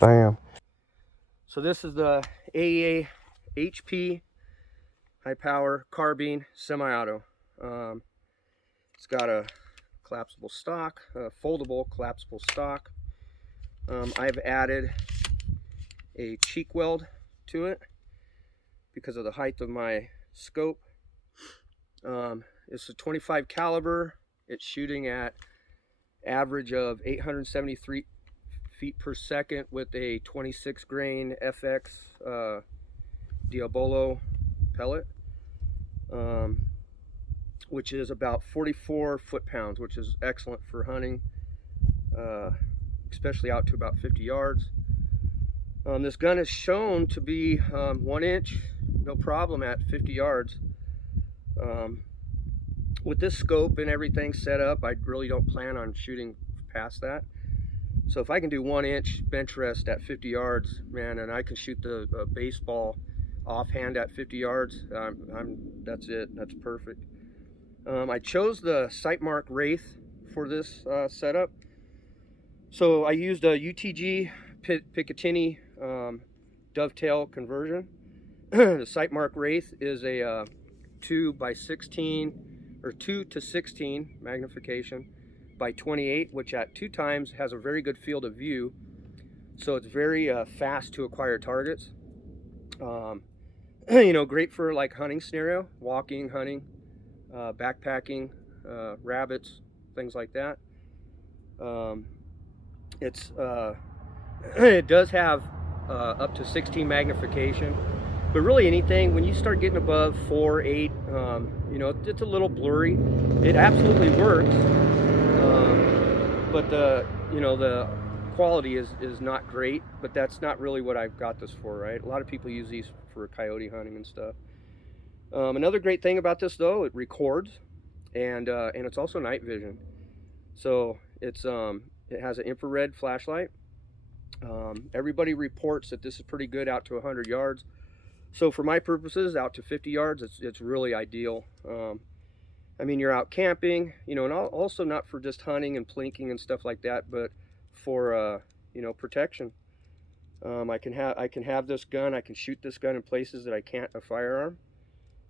Bam. So this is the AEA HP high power carbine semi-auto. It's got a collapsible stock, a foldable collapsible stock. I've added a cheek weld to it because of the height of my scope. It's a 25 caliber. It's shooting at average of 873 feet per second with a 26 grain FX Diabolo pellet, which is about 44 foot-pounds, which is excellent for hunting, especially out to about 50 yards. This gun is shown to be 1 inch, no problem at 50 yards. With this scope and everything set up, I really don't plan on shooting past that. So if I can do 1 inch bench rest at 50 yards, man, and I can shoot the baseball offhand at 50 yards, that's it. That's perfect. I chose the Sightmark Wraith for this setup. So I used a UTG Picatinny dovetail conversion. The Sightmark Wraith is a 2 by 16 or 2 to 16 magnification by 28, which at 2 times has a very good field of view. So it's very fast to acquire targets. You know, great for like hunting scenario, walking, hunting, backpacking, rabbits, things like that. It does have up to 16 magnification, but really anything when you start getting above 4, 8, you know, it's a little blurry. It absolutely works, but the quality is not great. But that's not really what I've got this for, right? A lot of people use these for coyote hunting and stuff. Another great thing about this though, it records, and it's also night vision. So it has an infrared flashlight. Everybody reports that this is pretty good out to 100 yards. So for my purposes, out to 50 yards, it's really ideal. I mean, you're out camping, you know, and also not for just hunting and plinking and stuff like that, but for you know, protection. I can have this gun. I can shoot this gun in places that I can't a firearm.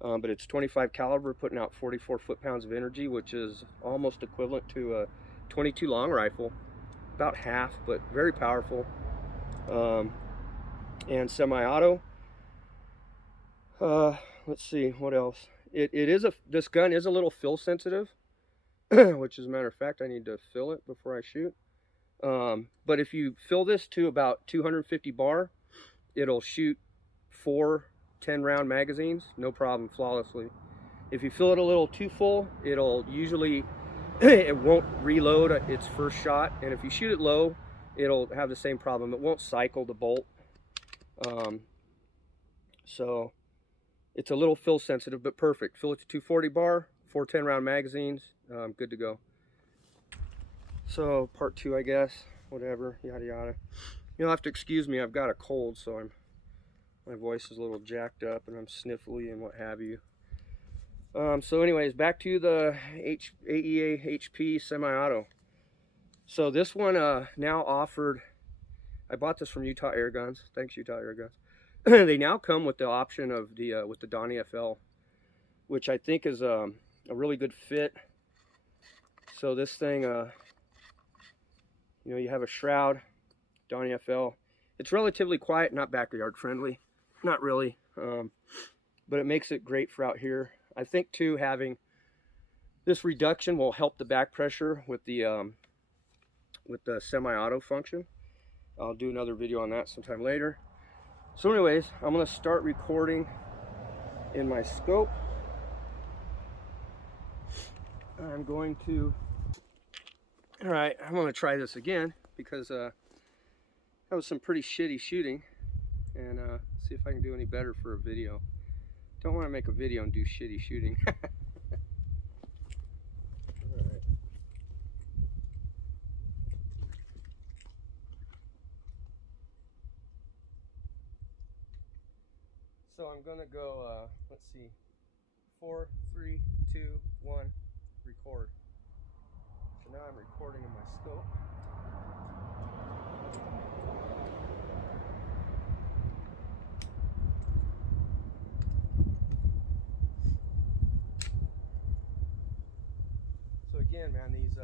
But it's 25 caliber, putting out 44 foot-pounds of energy, which is almost equivalent to a 22 long rifle, about half, but very powerful. And semi-auto. Let's see what else. This gun is a little fill sensitive, which, as a matter of fact, I need to fill it before I shoot. But if you fill this to about 250 bar, it'll shoot 4 10-round magazines, no problem, flawlessly. If you fill it a little too full, it'll usually it won't reload its first shot, and if you shoot it low, it'll have the same problem. It won't cycle the bolt. So it's a little fill sensitive, but perfect. Fill it to 240 bar, 4 10-round magazines, good to go. So part 2, I guess, whatever, yada yada. You'll have to excuse me, I've got a cold, so my voice is a little jacked up and I'm sniffly and what have you. So anyways, back to the AEA HP semi-auto. So this one now offered, I bought this from Utah Air Guns. Thanks, Utah Air Guns. They now come with the option of the with the DonnyFL, which I think is a really good fit. So this thing, you know, you have a shroud, DonnyFL. It's relatively quiet, not backyard friendly. Not really, but it makes it great for out here. I think too, having this reduction will help the back pressure with the semi-auto function. I'll do another video on that sometime later. So anyways, I'm going to start recording in my scope. I'm going to, all right, I'm going to try this again because that was some pretty shitty shooting, and see if I can do any better for a video. Don't want to make a video and do shitty shooting. Alright. So I'm gonna go, let's see, 4, 3, 2, 1, record. So now I'm recording in my scope. again, man, these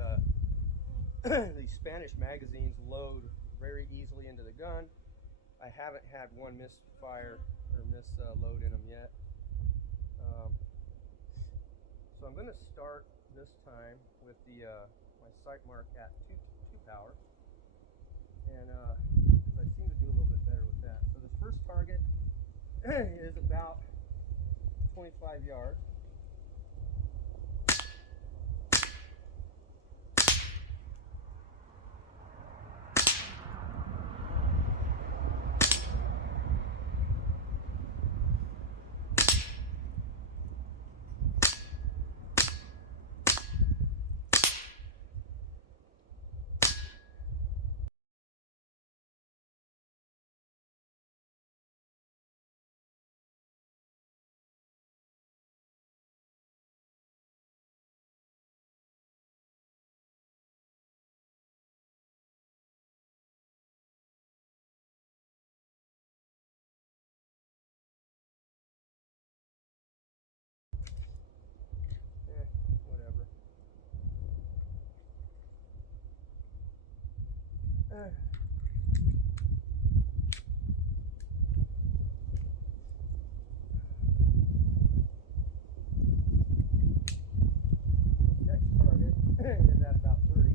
these Spanish magazines load very easily into the gun. I haven't had one misfire or misload in them yet. So I'm going to start this time with the my Sightmark at 2 power, and I seem to do a little bit better with that. So this first target is about 25 yards. Whatever. Next target is at about 30.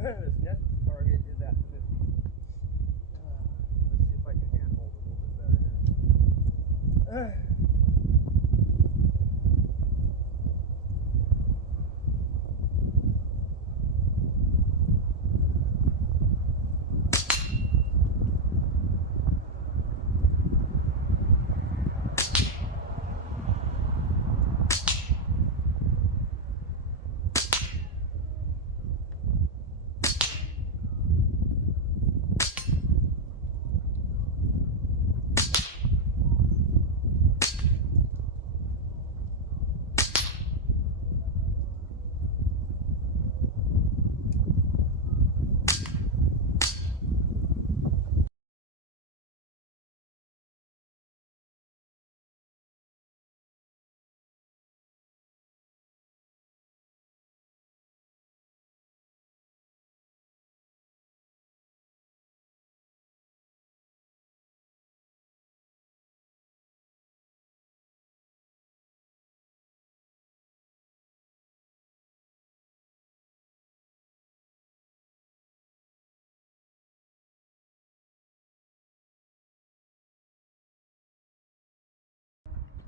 This next target is at 50. Let's see if I can handhold it a little bit better here.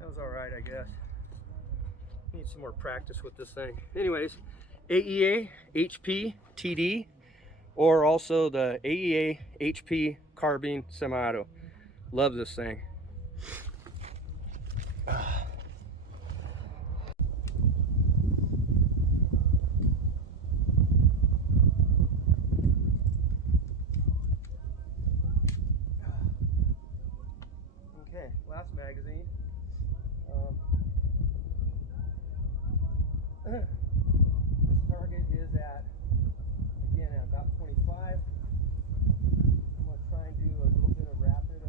That was alright, I guess. Need some more practice with this thing. Anyways, AEA HP TD, or also the AEA HP carbine semi-auto. Love this thing. Okay, last magazine. This target is at, again, at about 25. I'm going to try and do a little bit of rapid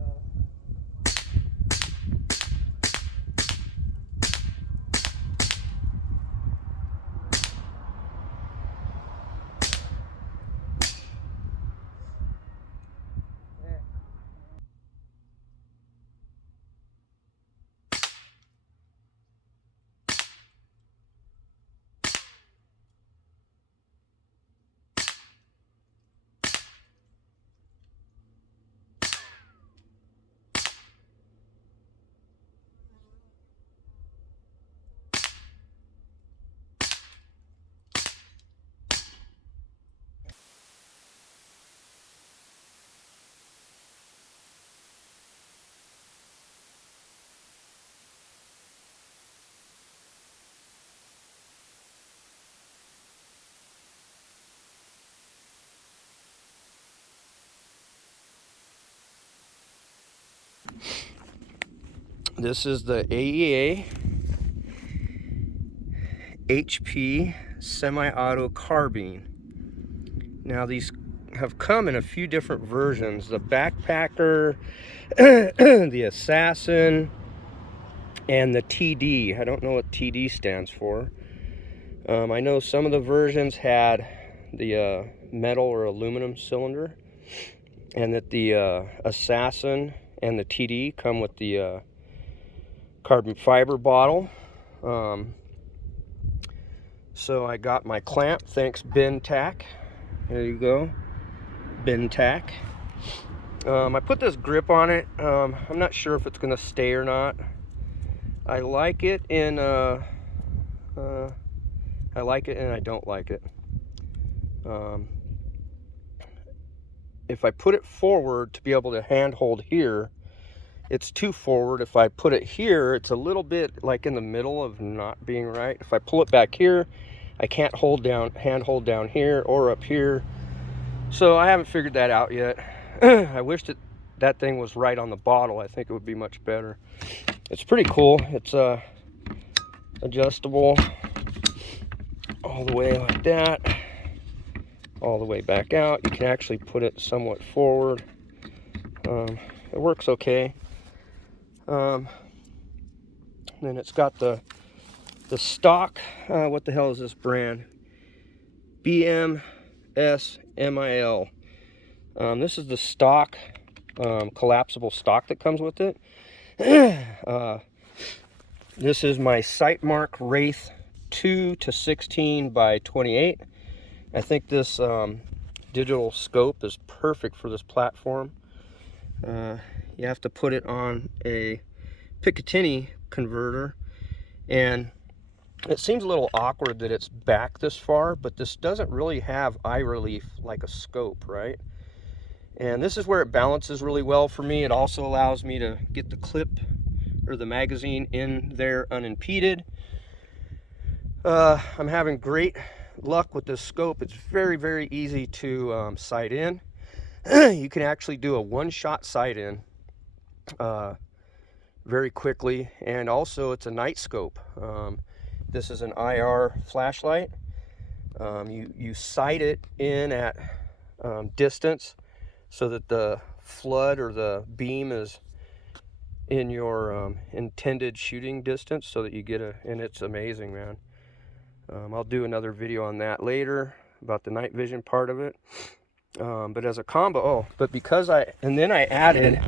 This is the AEA HP semi-auto carbine. Now these have come in a few different versions: the backpacker, the assassin, and the TD. I don't know what TD stands for. I know some of the versions had the metal or aluminum cylinder, and that the assassin and the TD come with the carbon fiber bottle. So I got my clamp, thanks Ben Tack. There you go, Ben Tack. I put this grip on it. I'm not sure if it's gonna stay or not. I like it and I like it and I don't like it. If I put it forward to be able to hand hold here, it's too forward. If I put it here, it's a little bit like in the middle of not being right. If I pull it back here, I can't hand hold down here or up here. So I haven't figured that out yet. I wish that thing was right on the bottle. I think it would be much better. It's pretty cool. It's adjustable all the way like that, all the way back out. You can actually put it somewhat forward. It works okay. Then it's got the stock, what the hell is this brand? BMSMIL. This is the stock, collapsible stock that comes with it. This is my Sightmark Wraith 2:16 by 28. I think this digital scope is perfect for this platform. You have to put it on a Picatinny converter, and it seems a little awkward that it's back this far, but this doesn't really have eye relief like a scope, right? And this is where it balances really well for me. It also allows me to get the clip or the magazine in there unimpeded. I'm having great luck with this scope. It's very, very easy to sight in. You can actually do a one-shot sight in very quickly, and also it's a night scope. This is an IR flashlight. You sight it in at distance so that the flood or the beam is in your intended shooting distance, so that you get and it's amazing, man. I'll do another video on that later about the night vision part of it. But as a combo, then I added,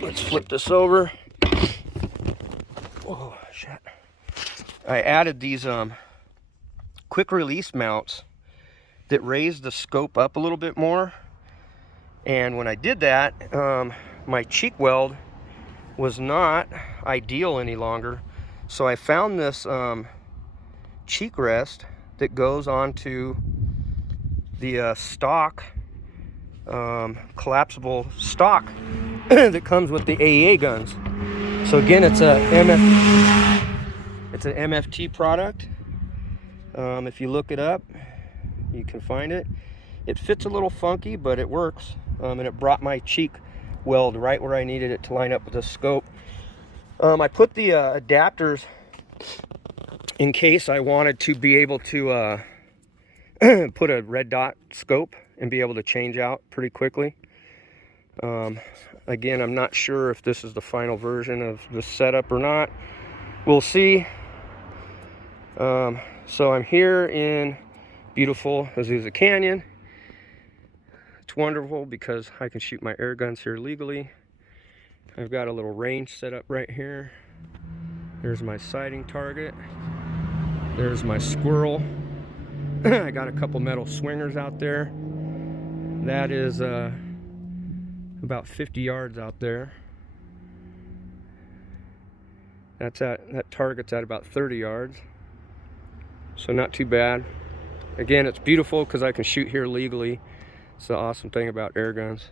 let's flip this over. Oh shit. I added these quick release mounts that raised the scope up a little bit more. And when I did that, my cheek weld was not ideal any longer. So I found this cheek rest that goes onto the stock, collapsible stock that comes with the AEA guns. So again, it's an MFT product. If you look it up, you can find it. It fits a little funky, but it works. And it brought my cheek weld right where I needed it to line up with the scope. I put the adapters in case I wanted to be able to put a red dot scope and be able to change out pretty quickly. Again, I'm not sure if this is the final version of the setup or not. We'll see. So I'm here in beautiful Azusa Canyon. It's wonderful because I can shoot my air guns here legally. I've got a little range set up right here. There's my sighting target. There's my squirrel. I got a couple metal swingers out there. That is about 50 yards out there. That target's at about 30 yards. So not too bad. Again, it's beautiful because I can shoot here legally. It's the awesome thing about air guns.